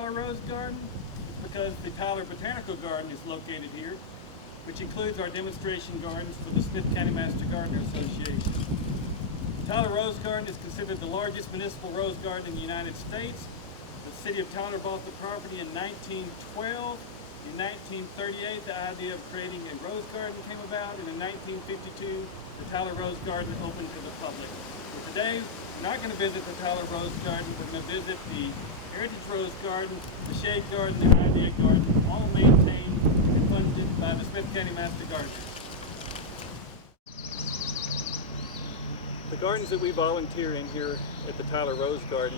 Tyler Rose Garden? Because the Tyler Botanical Garden is located here, which includes our demonstration gardens for the Smith County Master Gardener Association. The Tyler Rose Garden is considered the largest municipal rose garden in the United States. The city of Tyler bought the property in 1912. In 1938, the idea of creating a rose garden came about, and in 1952, the Tyler Rose Garden opened to the public. So today, we're not going to visit the Tyler Rose Garden. We're going to visit the Heritage Rose Garden, the Shade Garden, the Idea Garden, all maintained and funded by the Smith County Master Gardener. The gardens that we volunteer in here at the Tyler Rose Garden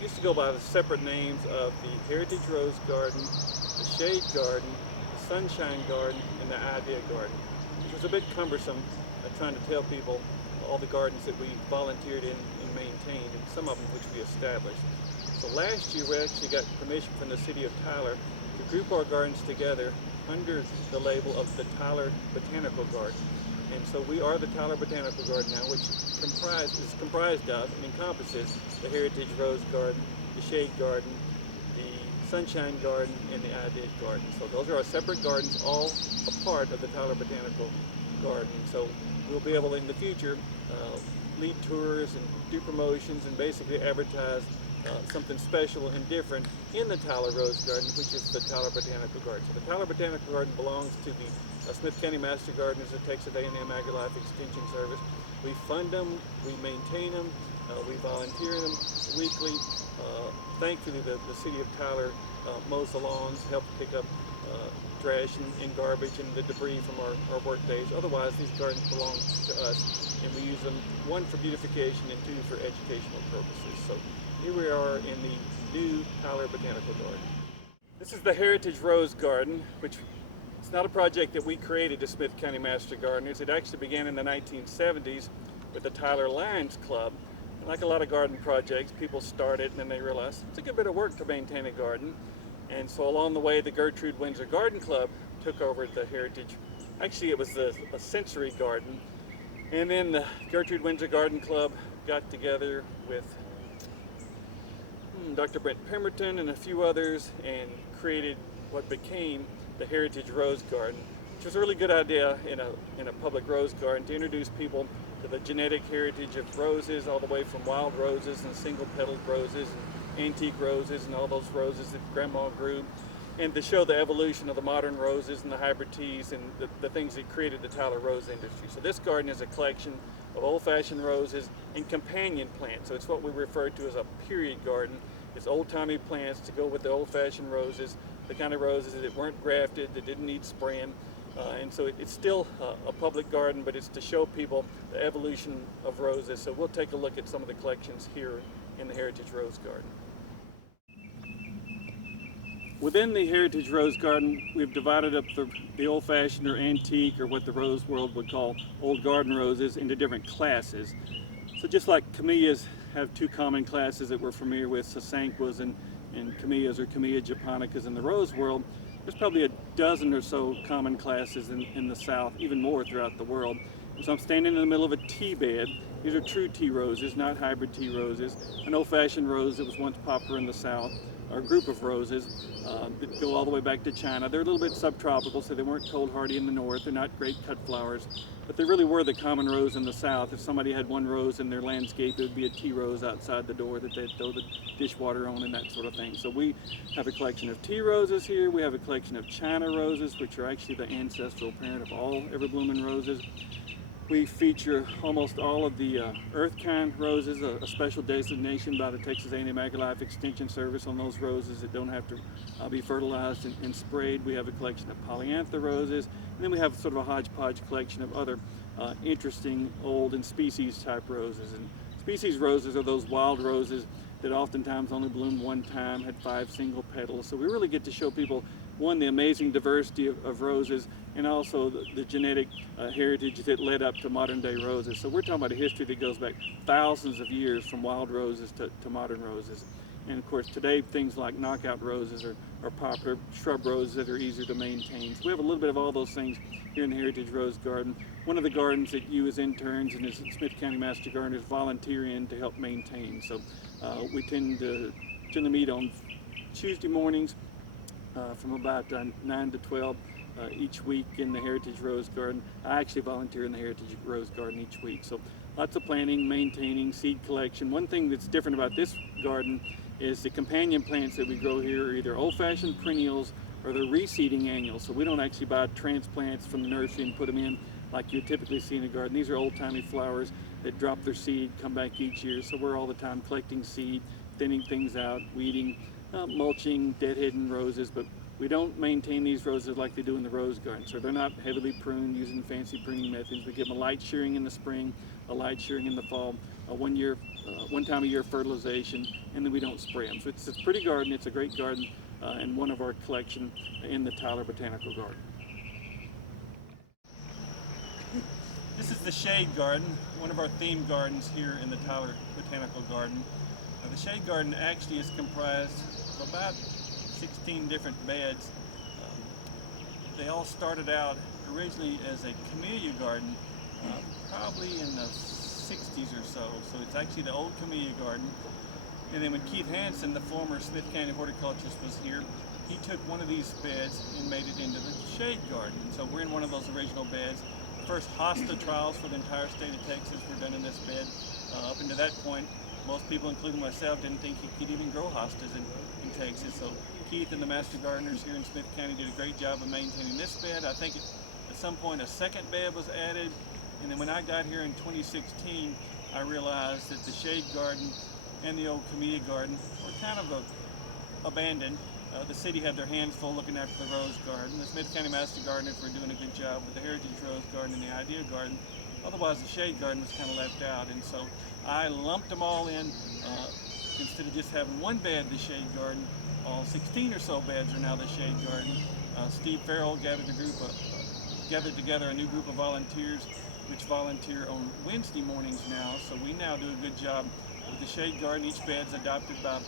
used to go by the separate names of the Heritage Rose Garden, the Shade Garden, the Sunshine Garden, and the Idea Garden. It was a bit cumbersome trying to tell people all the gardens that we volunteered in and maintained, and some of them which we established. So last year we actually got permission from the city of Tyler to group our gardens together under the label of the Tyler Botanical Garden. And so we are the Tyler Botanical Garden now, which is comprised of and encompasses the Heritage Rose Garden, the Shade Garden, the Sunshine Garden, and the Idea Garden. So those are our separate gardens, all a part of the Tyler Botanical Garden. So we'll be able in the future lead tours and do promotions and basically advertise something special and different in the Tyler Rose Garden, which is the Tyler Botanical Garden. So the Tyler Botanical Garden belongs to the Smith County Master Gardeners at Texas A&M AgriLife Extension Service. We fund them, we maintain them, we volunteer them weekly. Thankfully, the city of Tyler mows the lawns, helps pick up trash and garbage and the debris from our work days. Otherwise, these gardens belong to us, and we use them, one, for beautification and two, for educational purposes. So here we are in the new Tyler Botanical Garden. This is the Heritage Rose Garden, which it's not a project that we created as Smith County Master Gardeners. It actually began in the 1970s with the Tyler Lions Club. And like a lot of garden projects, people start it and then they realize it's a good bit of work to maintain a garden. And so along the way, the Gertrude Windsor Garden Club took over the Heritage. Actually, it was a sensory garden. And then the Gertrude Windsor Garden Club got together with Dr. Brent Pemberton and a few others and created what became the Heritage Rose Garden, which was a really good idea in a public rose garden to introduce people to the genetic heritage of roses, all the way from wild roses and single-petaled roses and antique roses and all those roses that Grandma grew, and to show the evolution of the modern roses and the hybrid teas and the things that created the Tyler rose industry. So this garden is a collection of old-fashioned roses and companion plants. So it's what we refer to as a period garden. It's old-timey plants to go with the old-fashioned roses, the kind of roses that weren't grafted, that didn't need spraying. And so it's still a public garden, but it's to show people the evolution of roses. So we'll take a look at some of the collections here in the Heritage Rose Garden. Within the Heritage Rose Garden, we've divided up the old-fashioned or antique, or what the rose world would call old garden roses, into different classes. So just like camellias have two common classes that we're familiar with, sasanquas and camellias or Camellia japonicas in the rose world, there's probably a dozen or so common classes in the South, even more throughout the world. And so I'm standing in the middle of a tea bed. These are true tea roses, not hybrid tea roses. An old-fashioned rose that was once popular in the South, or a group of roses that go all the way back to China. They're a little bit subtropical, so they weren't cold hardy in the north. They're not great cut flowers, but they really were the common rose in the South. If somebody had one rose in their landscape, it would be a tea rose outside the door that they'd throw the dishwater on and that sort of thing. So we have a collection of tea roses here. We have a collection of China roses, which are actually the ancestral parent of all ever-blooming roses. We feature almost all of the earth kind roses, a special designation by the Texas A&M AgriLife Extension Service on those roses that don't have to be fertilized and sprayed. We have a collection of polyantha roses, and then we have sort of a hodgepodge collection of other interesting old and species type roses. And species roses are those wild roses that oftentimes only bloom one time, had 5 single petals. So we really get to show people, one, the amazing diversity of roses, and also the genetic heritage that led up to modern day roses. So we're talking about a history that goes back thousands of years, from wild roses to modern roses. And of course today things like knockout roses are popular, shrub roses that are easier to maintain. So we have a little bit of all those things here in the Heritage Rose Garden. One of the gardens that you as interns and as Smith County Master Gardeners volunteer in to help maintain. So we tend to meet on Tuesday mornings from about 9 to 12 each week in the Heritage Rose Garden. I actually volunteer in the Heritage Rose Garden each week. So lots of planting, maintaining, seed collection. One thing that's different about this garden is the companion plants that we grow here are either old-fashioned perennials or they're reseeding annuals. So we don't actually buy transplants from the nursery and put them in like you typically see in a garden. These are old-timey flowers that drop their seed, come back each year. So we're all the time collecting seed, thinning things out, weeding, mulching, deadheading roses, but we don't maintain these roses like they do in the rose garden. So they're not heavily pruned using fancy pruning methods. We give them a light shearing in the spring, a light shearing in the fall, one time a year fertilization, and then we don't spray them. So it's a pretty garden, it's a great garden, and one of our collection in the Tyler Botanical Garden. This is the shade garden, one of our theme gardens here in the Tyler Botanical Garden. The shade garden actually is comprised of about 16 different beds. They all started out originally as a camellia garden, probably in the 60s or so. So it's actually the old camellia garden. And then when Keith Hansen, the former Smith County horticulturist, was here, he took one of these beds and made it into the shade garden. And so we're in one of those original beds. The first hosta trials for the entire state of Texas were done in this bed. Up until that point, most people, including myself, didn't think you could even grow hostas in Texas. So Keith and the master gardeners here in Smith County did a great job of maintaining this bed. I think at some point a second bed was added. And then when I got here in 2016, I realized that the shade garden and the old camellia garden were kind of abandoned. The city had their hands full looking after the rose garden. The Smith County master gardeners were doing a good job with the Heritage Rose Garden and the Idea Garden. Otherwise, the shade garden was kind of left out. And so I lumped them all in. Instead of just having one bed, the shade garden, all 16 or so beds are now the shade garden. Steve Farrell gathered together a new group of volunteers, which volunteer on Wednesday mornings now. So we now do a good job with the shade garden. Each bed's adopted by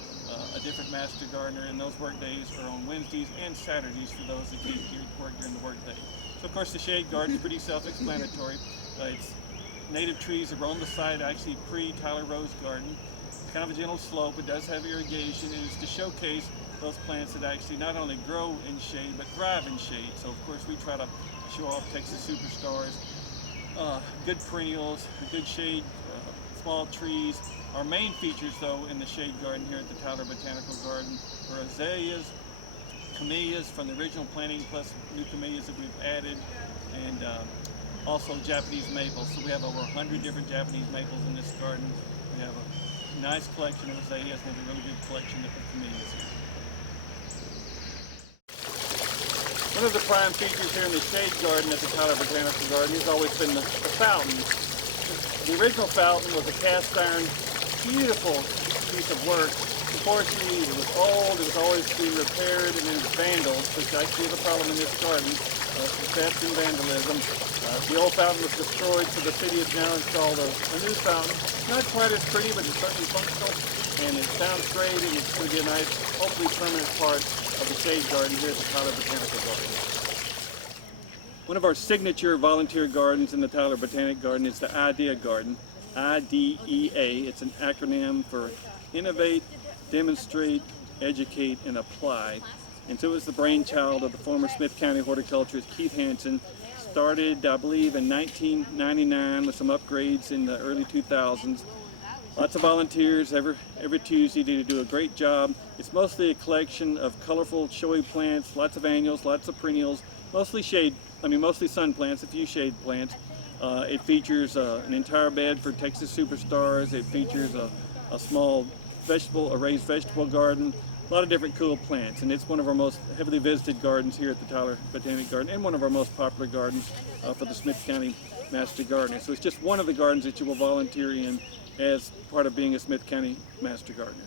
a different master gardener, and those work days are on Wednesdays and Saturdays for those that can't work during the work day. So of course the shade garden is pretty self-explanatory. It's native trees that are on the site, actually pre-Tyler Rose Garden. It's kind of a gentle slope. It does have irrigation, and it's to showcase those plants that actually not only grow in shade but thrive in shade. So of course we try to show off Texas superstars, good perennials, good shade, small trees. Our main features though in the shade garden here at the Tyler Botanical Garden are azaleas, camellias from the original planting plus new camellias that we've added, and also Japanese maples. So we have over 100 different Japanese maples in this garden. We have a nice collection of azaleas and a really good collection of camellias. One of the prime features here in the shade garden at the Tyler Botanical Garden has always been the fountain. The original fountain was a cast iron, beautiful piece of work. Unfortunately, it was old, it was always being repaired, and then vandals, which actually is a problem in this garden, theft and vandalism. The old fountain was destroyed, so the city has now installed a new fountain. Not quite as pretty, but it's certainly functional, and it sounds great, and it's going to be a nice, hopefully permanent part of the shade garden here at the Tyler Botanical Garden. One of our signature volunteer gardens in the Tyler Botanic Garden is the Idea Garden, IDEA. It's an acronym for Innovate, Demonstrate, Educate, and Apply. And so it was the brainchild of the former Smith County horticulturist Keith Hansen. Started, I believe, in 1999 with some upgrades in the early 2000s. Lots of volunteers every Tuesday to do a great job. It's mostly a collection of colorful, showy plants, lots of annuals, lots of perennials, mostly sun plants, a few shade plants. It features an entire bed for Texas superstars. It features a small raised vegetable garden, a lot of different cool plants, and it's one of our most heavily visited gardens here at the Tyler Botanic Garden, and one of our most popular gardens for the Smith County Master Gardener. So it's just one of the gardens that you will volunteer in as part of being a Smith County Master Gardener.